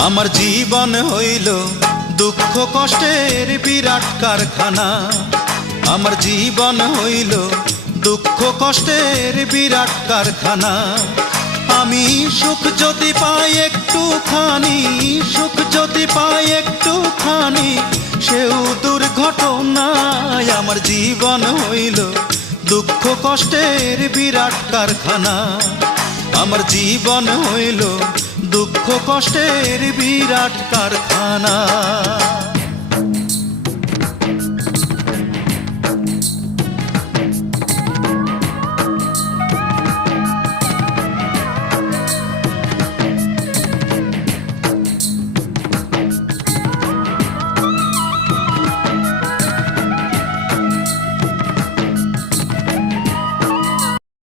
আমার জীবন হইল দুঃখ কষ্টের বিরাট কারখানা। আমার জীবন হইল দুঃখ কষ্টের বিরাট কারখানা। আমি সুখ যদি পাই একটুখানি, সুখ যদি পাই একটুখানি, সেও দুর্ঘটনায়। আমার জীবন হইল দুঃখ কষ্টের বিরাট কারখানা। আমার জীবন হইল দুঃখ কষ্টের বিরাট কারখানা।